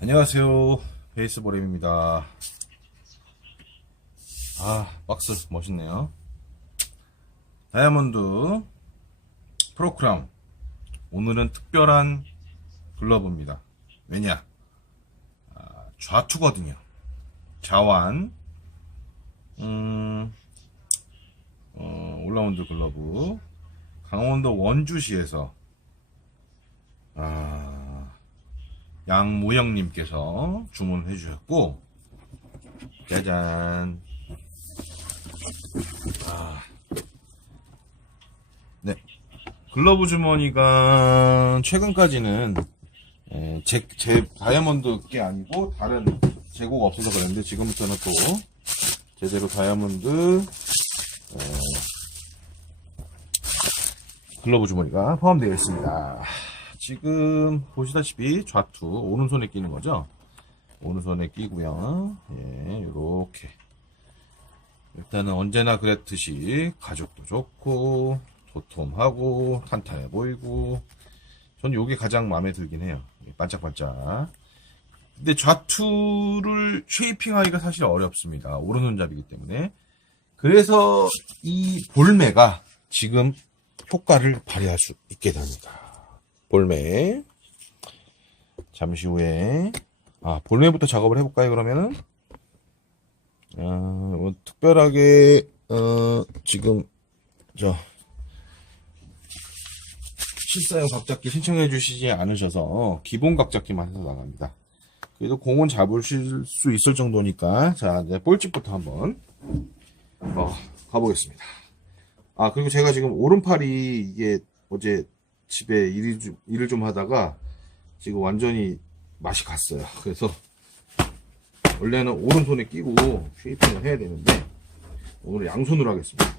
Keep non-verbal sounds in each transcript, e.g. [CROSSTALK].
안녕하세요. 베이스볼입니다. 아, 박스 멋있네요. 다이아몬드 프로크라운. 오늘은 특별한 글러브입니다. 왜냐? 아, 좌투거든요. 자완, 음, 어, 올라운드 글러브. 강원도 원주시에서, 아, 양모영님께서 주문해 주셨고, 짜잔. 아. 네. 글러브 주머니가 최근까지는 에, 제, 제 다이아몬드 게 아니고 다른 재고가 없어서 그랬는데 지금부터는 또 제대로 다이아몬드 에, 글러브 주머니가 포함되어 있습니다. 지금 보시다시피 좌투 오른손에 끼는 거죠. 오른손에 끼고요. 예, 요렇게 일단은 언제나 그랬듯이 가죽도 좋고 도톰하고 탄탄해 보이고 전 요게 가장 마음에 들긴 해요. 예, 반짝반짝. 근데 좌투를 쉐이핑하기가 사실 어렵습니다. 오른손잡이기 때문에. 그래서 이 볼매가 지금 효과를 발휘할 수 있게 됩니다. 볼매. 잠시 후에 아 볼매부터 작업을 해볼까요? 그러면은 아, 뭐 특별하게 어, 지금 저 실사용 각잡기 신청해 주시지 않으셔서 기본 각잡기만 해서 나갑니다. 그래도 공은 잡으실 수 있을 정도니까 자 이제 볼집부터 한번 어, 가보겠습니다. 아 그리고 제가 지금 오른팔이 이게 어제 집에 일이 좀, 일을 좀 하다가 지금 완전히 맛이 갔어요. [LAUGHS] 그래서 원래는 오른손에 끼고 쉐이핑을 해야 되는데 오늘 양손으로 하겠습니다.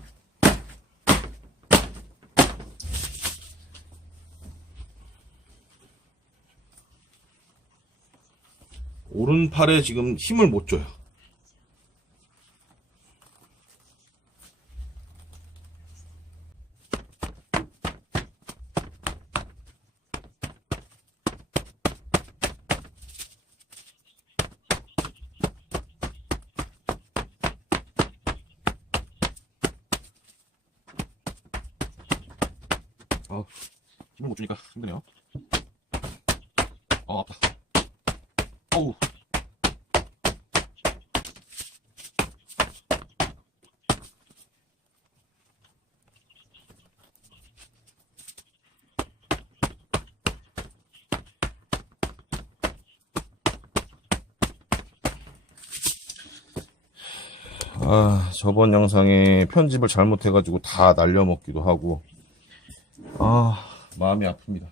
오른팔에 지금 힘을 못 줘요. 아, 힘을 못 주니까 힘드네요. 아, 아파. 어우. 아, 저번 영상에 편집을 잘못해가지고 다 날려먹기도 하고, 아, 마음이 아픕니다.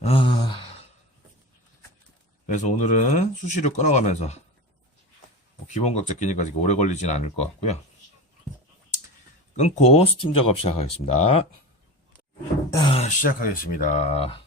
아, 그래서 오늘은 수시로 끊어가면서, 뭐 기본 각자 끼니까 오래 걸리진 않을 것 같고요. 끊고 스팀 작업 시작하겠습니다. 아, 시작하겠습니다.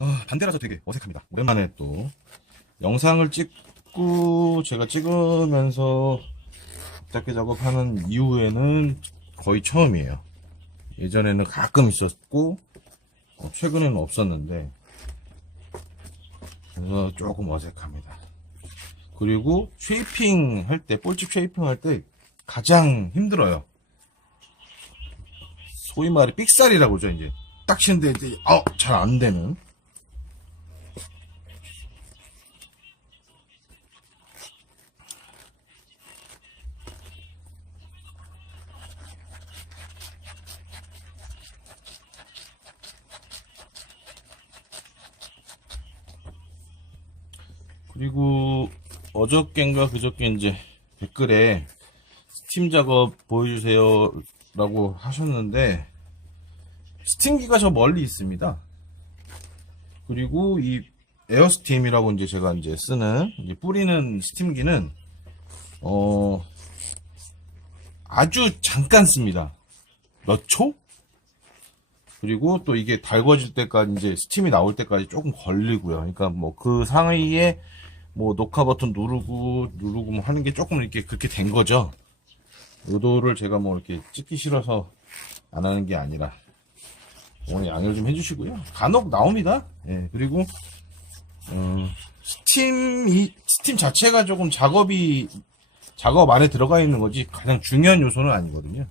아, 반대라서 되게 어색합니다. 오랜만에 또 영상을 찍고 제가 찍으면서 작게 작업하는 이후에는 거의 처음이에요. 예전에는 가끔 있었고 어, 최근에는 없었는데 그래서 조금 어색합니다. 그리고 쉐이핑 할 때, 볼집 쉐이핑 할 때 가장 힘들어요. 소위 말해 삑살이라고 그러죠, 이제. 딱 치는데 이제, 어, 잘 안 되는. 그리고 어저께인가 그저께 이제 댓글에 스팀 작업 보여주세요 라고 하셨는데 스팀기가 저 멀리 있습니다. 그리고 이 에어스팀이라고 이제 제가 이제 쓰는 이제 뿌리는 스팀기는 어 아주 잠깐 씁니다. 몇 초? 그리고 또 이게 달궈질 때까지 이제 스팀이 나올 때까지 조금 걸리고요. 그러니까 뭐그 사이에 뭐 녹화 버튼 누르고 누르고 뭐 하는 게 조금 이렇게 그렇게 된 거죠. 의도를 제가 뭐 이렇게 찍기 싫어서 안 하는 게 아니라 오늘 양해를 좀 해주시고요. 간혹 나옵니다. 예, 그리고 어, 스팀이 스팀 자체가 조금 작업이 작업 안에 들어가 있는 거지 가장 중요한 요소는 아니거든요.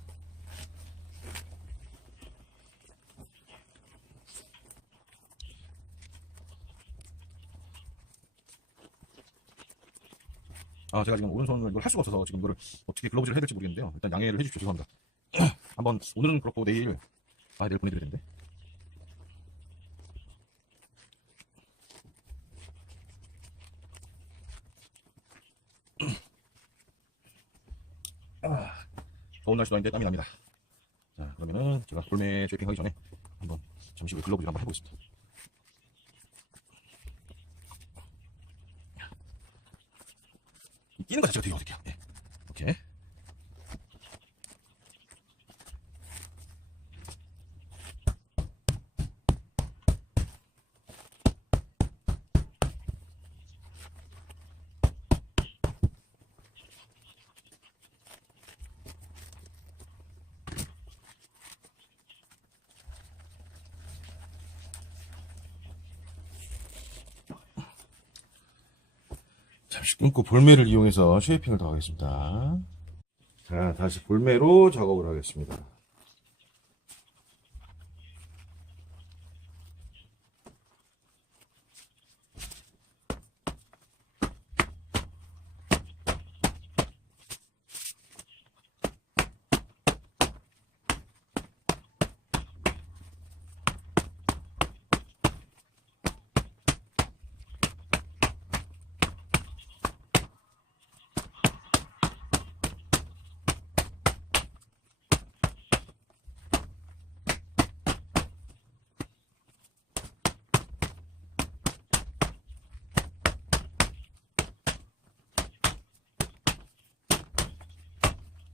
아, 제가 지금 오른손을 이걸 할 수가 없어서 지금 이거를 어떻게 글러브질을 해야 될지 모르겠는데요. 일단 양해를 해주십시오. 죄송합니다. [CLEARS THROAT] 한번, 오늘은 그렇고 내일, 아, 내일 보내드려야 되는데. [CLEARS THROAT] 아, 더운 날씨도 아닌데 땀이 납니다. 자, 그러면은 제가 볼매 쉐이핑 하기 전에 한번 잠시 글러브질 한번 해보겠습니다. 이 끼는 거 자체가 되게 어색해요. 네. 오케이. 잠시 끊고 볼매를 이용해서 쉐이핑을 더 하겠습니다. 자, 다시 볼매로 작업을 하겠습니다.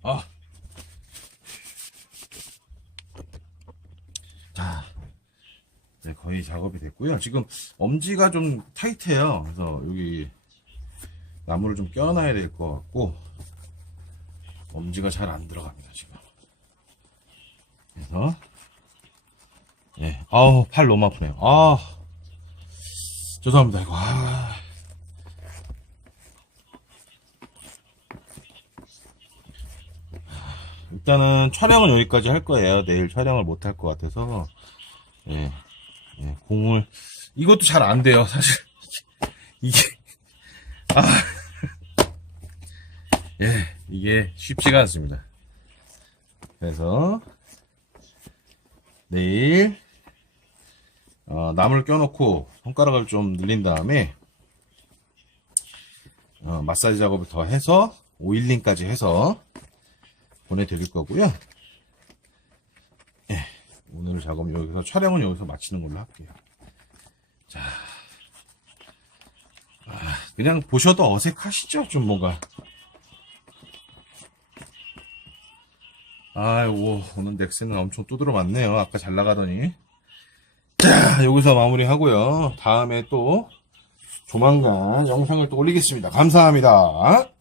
아. 자. 네, 거의 작업이 됐고요. 지금 엄지가 좀 타이트해요. 그래서 여기 나무를 좀 껴놔야 될 것 같고 엄지가 잘 안 들어갑니다, 지금. 그래서 네. 아우, 팔 너무 아프네요. 아. 죄송합니다, 이거. 아. 일단은 촬영은 여기까지 할 거예요. 내일 촬영을 못 할 것 같아서. 예. 예, 공을, 이것도 잘 안 돼요, 사실. [LAUGHS] 이게, 아. [LAUGHS] 예, 이게 쉽지가 않습니다. 그래서, 내일, 어, 나무를 껴놓고 손가락을 좀 늘린 다음에, 어, 마사지 작업을 더 해서, 오일링까지 해서, 보내드릴 거고요. 예, 오늘 작업 여기서 촬영은 여기서 마치는 걸로 할게요. 자, 아, 그냥 보셔도 어색하시죠? 좀 뭔가. 아이고 오늘 넥슨은 엄청 두드러 맞네요. 아까 잘 나가더니. 자, 여기서 마무리 하고요. 다음에 또 조만간 영상을 또 올리겠습니다. 감사합니다.